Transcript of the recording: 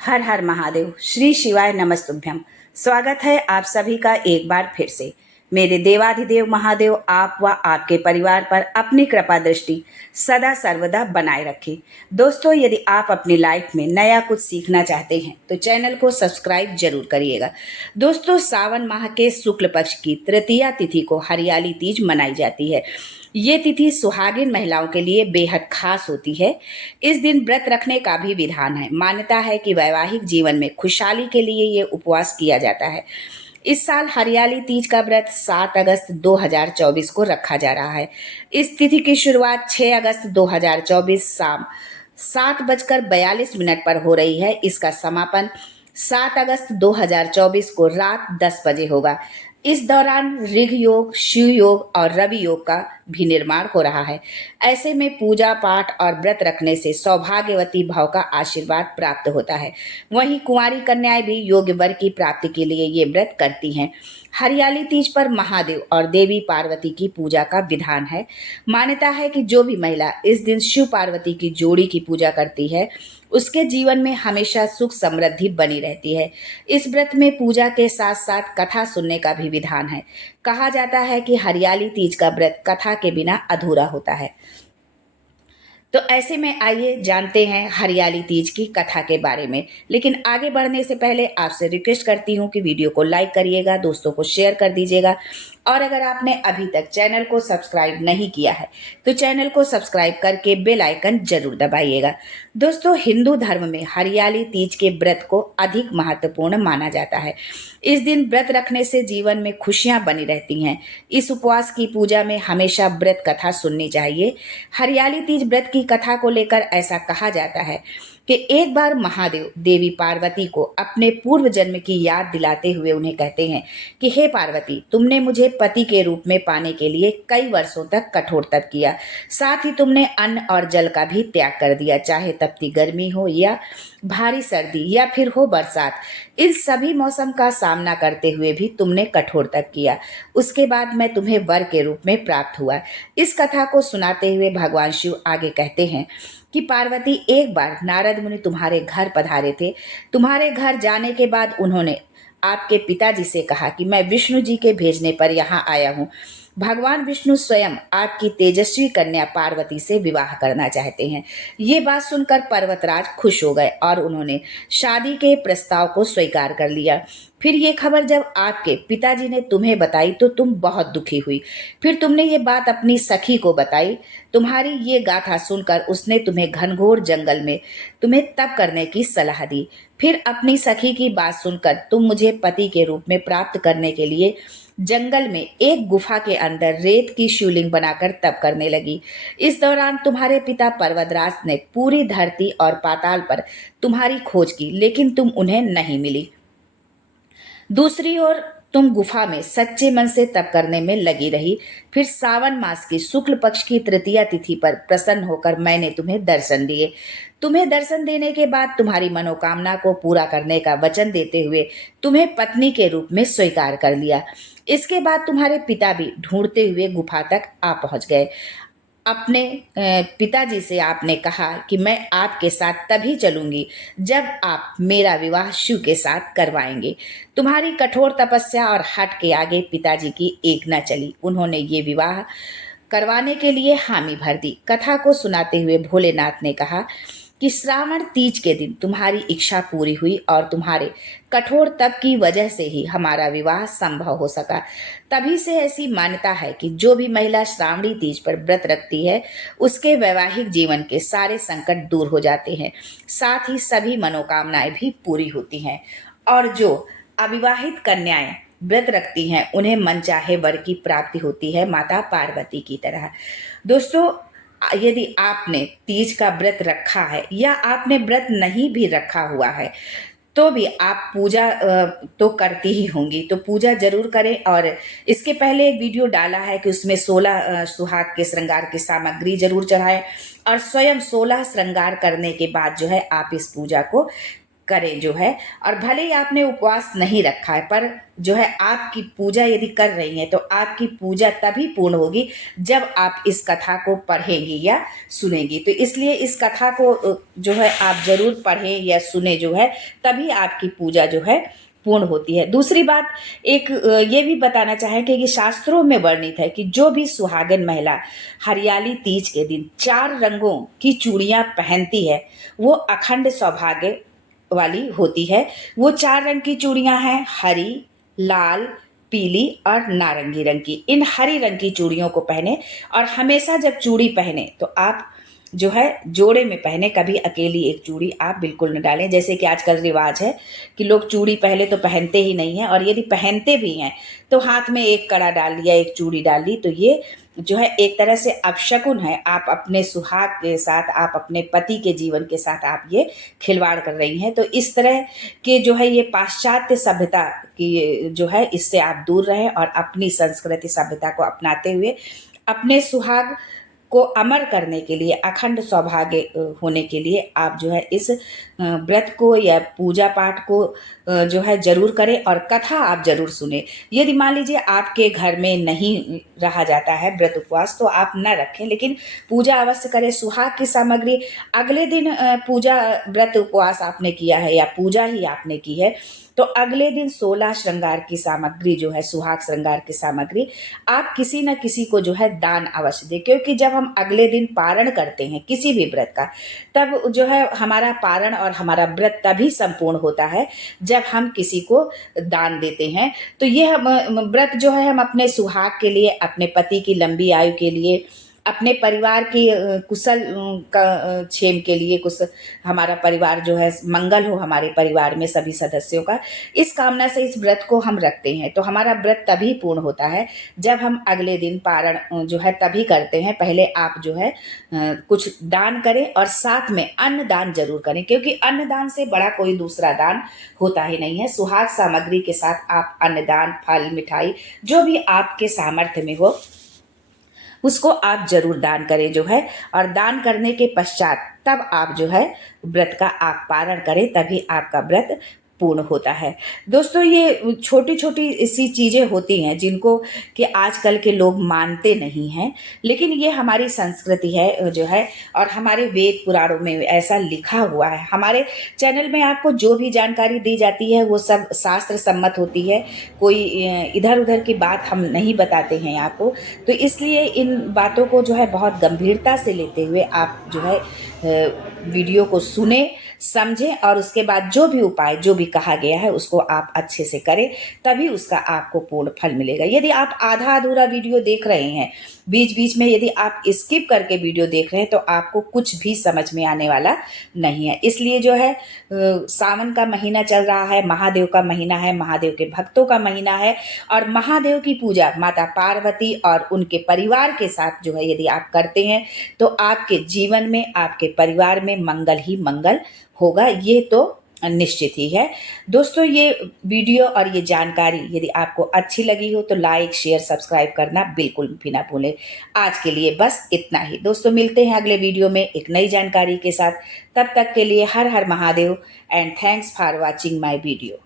हर हर महादेव। श्री शिवाय नमस्तुभ्यम। स्वागत है आप सभी का एक बार फिर से। मेरे देवाधिदेव महादेव आप व आपके परिवार पर अपनी कृपा दृष्टि सदा सर्वदा बनाए रखें। दोस्तों, यदि आप अपनी लाइफ में नया कुछ सीखना चाहते हैं तो चैनल को सब्सक्राइब जरूर करिएगा। दोस्तों, सावन माह के शुक्ल पक्ष की तृतीया तिथि को हरियाली तीज मनाई जाती है। ये तिथि सुहागिन महिलाओं के लिए बेहद खास होती है। इस दिन व्रत रखने का भी विधान है। मान्यता है कि वैवाहिक जीवन में खुशहाली के लिए ये उपवास किया जाता है। इस साल हरियाली तीज का व्रत 7 अगस्त 2024 को रखा जा रहा है। इस तिथि की शुरुआत 6 अगस्त 2024 शाम 7:42 पर हो रही है। इसका समापन 7 अगस्त 2024 को रात 10 बजे होगा। इस दौरान ऋग योग, शिव योग और रवि योग का भी निर्माण हो रहा है। ऐसे में पूजा पाठ और व्रत रखने से सौभाग्यवती भाव का आशीर्वाद प्राप्त होता है। वहीं कुंवारी कन्याएं भी योग्य वर की प्राप्ति के लिए ये व्रत करती हैं। हरियाली तीज पर महादेव और देवी पार्वती की पूजा का विधान है। मान्यता है कि जो भी महिला इस दिन शिव पार्वती की जोड़ी की पूजा करती है उसके जीवन में हमेशा सुख समृद्धि बनी रहती है। इस व्रत में पूजा के साथ साथ कथा सुनने का भी विधान है। कहा जाता है कि हरियाली तीज का व्रत कथा के बिना अधूरा होता है। तो ऐसे में आइए जानते हैं हरियाली तीज की कथा के बारे में। लेकिन आगे बढ़ने से पहले आपसे रिक्वेस्ट करती हूँ कि वीडियो को लाइक करिएगा, दोस्तों को शेयर कर दीजिएगा और अगर आपने अभी तक चैनल को सब्सक्राइब नहीं किया है तो चैनल को सब्सक्राइब करके बेल आइकन जरूर दबाइएगा। दोस्तों, हिंदू धर्म में हरियाली तीज के व्रत को अधिक महत्वपूर्ण माना जाता है। इस दिन व्रत रखने से जीवन में खुशियां बनी रहती हैं। इस उपवास की पूजा में हमेशा व्रत कथा सुननी चाहिए। हरियाली तीज व्रत की कथा को लेकर ऐसा कहा जाता है कि एक बार महादेव देवी पार्वती को अपने पूर्व जन्म की याद दिलाते हुए उन्हें कहते हैं कि हे पार्वती, तुमने मुझे पति के रूप में पाने के लिए कई वर्षों तक कठोर तप किया। साथ ही तुमने अन्न और जल का भी त्याग कर दिया, चाहे तपती गर्मी हो या भारी सर्दी या फिर हो बरसात। इन सभी मौसम का सामना करते हुए भी तुमने कठोर तप किया। उसके बाद मैं तुम्हें वर के रूप में प्राप्त हुआ। इस कथा को सुनाते हुए भगवान शिव आगे कहते हैं कि पार्वती, एक बार नारद मुनि तुम्हारे घर पधारे थे। तुम्हारे घर जाने के बाद उन्होंने आपके पिताजी से कहा कि मैं विष्णु जी के भेजने पर यहाँ आया हूँ। भगवान विष्णु स्वयं आपकी तेजस्वी कन्या पार्वती से विवाह करना चाहते हैं। ये बात सुनकर पर्वतराज खुश हो गए और उन्होंने शादी के प्रस्ताव को स्वीकार कर लिया। फिर ये खबर जब आपके पिताजी ने तुम्हें बताई तो तुम बहुत दुखी हुई। फिर तुमने ये बात अपनी सखी को बताई। तुम्हारी ये गाथा सुनकर उसने तुम्हें घनघोर जंगल में तुम्हें तप करने की सलाह दी। फिर अपनी सखी की बात सुनकर तुम मुझे पति के रूप में प्राप्त करने के लिए जंगल में एक गुफा के अंदर रेत की शिवलिंग बनाकर तप करने लगी। इस दौरान तुम्हारे पिता पर्वतराज ने पूरी धरती और पाताल पर तुम्हारी खोज की, लेकिन तुम उन्हें नहीं मिली। दूसरी ओर तुम गुफा में सच्चे मन से तप करने में लगी रही। फिर सावन मास की शुक्ल पक्ष की तृतीया तिथि पर प्रसन्न होकर मैंने तुम्हें दर्शन दिए। तुम्हें दर्शन देने के बाद तुम्हारी मनोकामना को पूरा करने का वचन देते हुए तुम्हें पत्नी के रूप में स्वीकार कर लिया। इसके बाद तुम्हारे पिता भी ढूंढते हुए गुफा तक आ पहुंच गए। अपने पिताजी से आपने कहा कि मैं आपके साथ तभी चलूंगी जब आप मेरा विवाह शिव के साथ करवाएंगे। तुम्हारी कठोर तपस्या और हठ के आगे पिताजी की एक न चली। उन्होंने ये विवाह करवाने के लिए हामी भर दी। कथा को सुनाते हुए भोलेनाथ ने कहा कि श्रावण तीज के दिन तुम्हारी इच्छा पूरी हुई और तुम्हारे कठोर तप की वजह से ही हमारा विवाह संभव हो सका। तभी से ऐसी मान्यता है कि जो भी महिला श्रावणी तीज पर व्रत रखती है उसके वैवाहिक जीवन के सारे संकट दूर हो जाते हैं, साथ ही सभी मनोकामनाएं भी पूरी होती हैं। और जो अविवाहित कन्याएं व्रत रखती हैं उन्हें मनचाहे वर की प्राप्ति होती है, माता पार्वती की तरह। दोस्तों, यदि आपने तीज का व्रत रखा है या आपने व्रत नहीं भी रखा हुआ है तो भी आप पूजा तो करती ही होंगी, तो पूजा जरूर करें। और इसके पहले एक वीडियो डाला है कि उसमें 16 सुहाग के श्रृंगार की सामग्री जरूर चढ़ाएं और स्वयं 16 श्रृंगार करने के बाद जो है आप इस पूजा को करें जो है। और भले ही आपने उपवास नहीं रखा है, पर जो है आपकी पूजा यदि कर रही हैं तो आपकी पूजा तभी पूर्ण होगी जब आप इस कथा को पढ़ेंगी या सुनेंगी। तो इसलिए इस कथा को जो है आप जरूर पढ़ें या सुने जो है, तभी आपकी पूजा जो है पूर्ण होती है। दूसरी बात एक ये भी बताना चाहेंगे कि शास्त्रों में वर्णित है कि जो भी सुहागन महिला हरियाली तीज के दिन 4 रंगों की चूड़ियां पहनती है वो अखंड सौभाग्य वाली होती है। वो 4 रंग की चूड़ियां हैं, हरी, लाल, पीली और नारंगी रंग की। इन हरी रंग की चूड़ियों को पहने और हमेशा जब चूड़ी पहने तो आप जो है जोड़े में पहने, कभी अकेली एक चूड़ी आप बिल्कुल न डालें। जैसे कि आजकल रिवाज है कि लोग चूड़ी पहले तो पहनते ही नहीं हैं, और यदि पहनते भी हैं तो हाथ में एक कड़ा डाल लिया, एक चूड़ी डाल ली, तो ये जो है एक तरह से अपशकुन है। आप अपने सुहाग के साथ, आप अपने पति के जीवन के साथ आप ये खिलवाड़ कर रही हैं। तो इस तरह के जो है ये पाश्चात्य सभ्यता की जो है, इससे आप दूर रहें और अपनी संस्कृति सभ्यता को अपनाते हुए अपने सुहाग को अमर करने के लिए, अखंड सौभाग्य होने के लिए आप जो है इस व्रत को या पूजा पाठ को जो है जरूर करें और कथा आप जरूर सुने। यदि मान लीजिए आपके घर में नहीं रहा जाता है व्रत उपवास तो आप न रखें, लेकिन पूजा अवश्य करें। सुहाग की सामग्री अगले दिन पूजा व्रत उपवास आपने किया है या पूजा ही आपने की है तो अगले दिन 16 श्रृंगार की सामग्री जो है, सुहाग श्रृंगार की सामग्री आप किसी न किसी को जो है दान अवश्य दें। क्योंकि जब हम अगले दिन पारण करते हैं किसी भी व्रत का, तब जो है हमारा पारण और हमारा व्रत तभी संपूर्ण होता है जब हम किसी को दान देते हैं। तो ये हम व्रत जो है हम अपने सुहाग के लिए, अपने पति की लंबी आयु के लिए, अपने परिवार की कुशल का क्षेम के लिए, कुछ हमारा परिवार जो है मंगल हो हमारे परिवार में सभी सदस्यों का, इस कामना से इस व्रत को हम रखते हैं। तो हमारा व्रत तभी पूर्ण होता है जब हम अगले दिन पारण जो है तभी करते हैं। पहले आप जो है कुछ दान करें और साथ में अन्न दान जरूर करें, क्योंकि अन्न दान से बड़ा कोई दूसरा दान होता ही नहीं है। सुहाग सामग्री के साथ आप अन्न दान, फल, मिठाई जो भी आपके सामर्थ्य में हो उसको आप जरूर दान करें जो है। और दान करने के पश्चात तब आप जो है व्रत का आप पारण करें, तभी आपका व्रत पूर्ण होता है। दोस्तों ये छोटी छोटी सी चीज़ें होती हैं जिनको कि आजकल के लोग मानते नहीं हैं, लेकिन ये हमारी संस्कृति है जो है, और हमारे वेद पुराणों में ऐसा लिखा हुआ है। हमारे चैनल में आपको जो भी जानकारी दी जाती है वो सब शास्त्र सम्मत होती है, कोई इधर उधर की बात हम नहीं बताते हैं आपको। तो इसलिए इन बातों को जो है बहुत गंभीरता से लेते हुए आप जो है वीडियो को सुने, समझें और उसके बाद जो भी उपाय जो भी कहा गया है उसको आप अच्छे से करें, तभी उसका आपको पूर्ण फल मिलेगा। यदि आप आधा अधूरा वीडियो देख रहे हैं, बीच बीच में यदि आप स्किप करके वीडियो देख रहे हैं, तो आपको कुछ भी समझ में आने वाला नहीं है। इसलिए जो है सावन का महीना चल रहा है, महादेव का महीना है, महादेव के भक्तों का महीना है, और महादेव की पूजा माता पार्वती और उनके परिवार के साथ जो है यदि आप करते हैं तो आपके जीवन में, आपके परिवार में मंगल ही मंगल होगा, ये तो निश्चित ही है। दोस्तों ये वीडियो और ये जानकारी यदि आपको अच्छी लगी हो तो लाइक, शेयर, सब्सक्राइब करना बिल्कुल भी ना भूलें। आज के लिए बस इतना ही दोस्तों, मिलते हैं अगले वीडियो में एक नई जानकारी के साथ। तब तक के लिए Har Har Mahadev and thanks for watching my video.